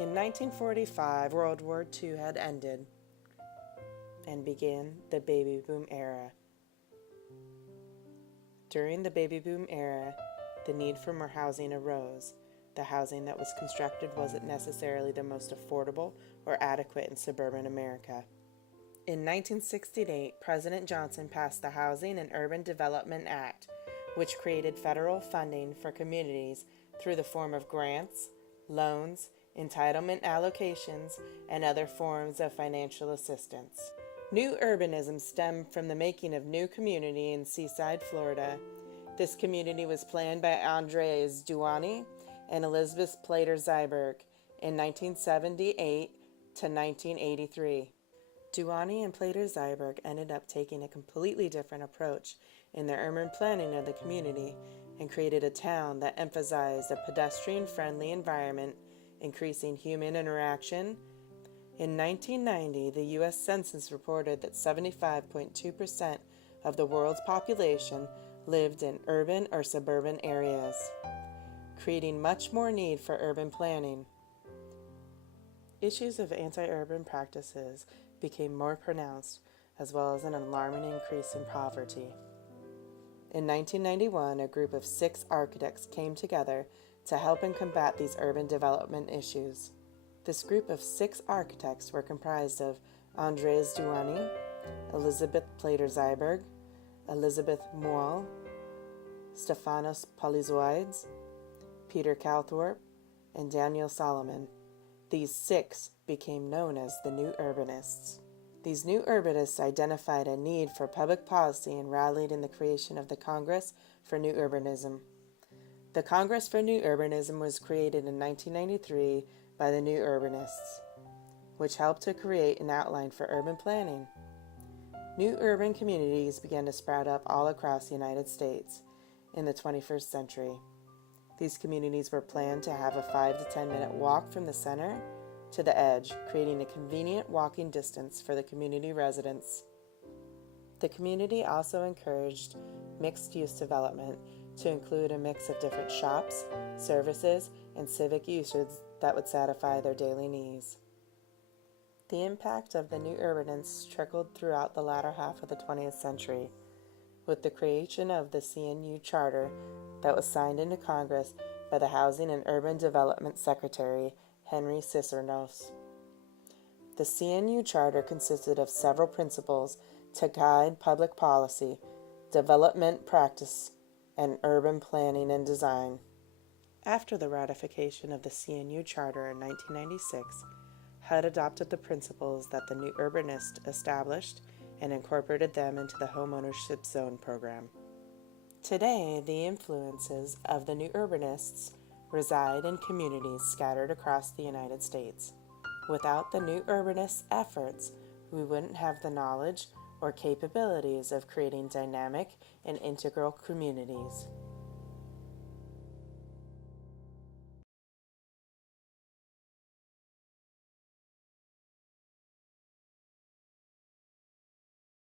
In 1945, World War II had ended and began the baby boom era. During the baby boom era, the need for more housing arose. The housing that was constructed wasn't necessarily the most affordable or adequate in suburban America. In 1968, President Johnson passed the Housing and Urban Development Act, which created federal funding for communities through the form of grants, loans, entitlement allocations, and other forms of financial assistance. New urbanism stemmed from the making of new community in Seaside, Florida. This community was planned by Andres Duany and Elizabeth Plater Zyberg in 1978 to 1983. Duany and Plater Zyberg ended up taking a completely different approach in their urban planning of the community and created a town that emphasized a pedestrian-friendly environment, increasing human interaction. In 1990, the U.S. Census reported that 75.2% of the world's population lived in urban or suburban areas, creating much more need for urban planning. Issues of anti-urban practices became more pronounced, as well as an alarming increase in poverty. In 1991, a group of 6 architects came together to help and combat these urban development issues. This group of 6 architects were comprised of Andres Duany, Elizabeth Plater Zyberg, Elizabeth Moyle, Stefanos Polizoides, Peter Calthorpe, and Daniel Solomon. These 6 became known as the New Urbanists. These New Urbanists identified a need for public policy and rallied in the creation of the Congress for New Urbanism. The Congress for New Urbanism was created in 1993 by the New Urbanists, which helped to create an outline for urban planning. New urban communities began to sprout up all across the United States in the 21st century. These communities were planned to have a 5 to 10 minute walk from the center to the edge, creating a convenient walking distance for the community residents. The community also encouraged mixed-use development to include a mix of different shops, services, and civic uses that would satisfy their daily needs. The impact of the New Urbanists trickled throughout the latter half of the 20th century, with the creation of the CNU Charter that was signed into Congress by the Housing and Urban Development Secretary, Henry Cisneros. The CNU Charter consisted of several principles to guide public policy, development practice, and urban planning and design. After the ratification of the CNU Charter in 1996, HUD adopted the principles that the New Urbanists established and incorporated them into the Homeownership Zone program. Today, the influences of the New Urbanists reside in communities scattered across the United States. Without the New Urbanists' efforts, we wouldn't have the knowledge or capabilities of creating dynamic and integral communities.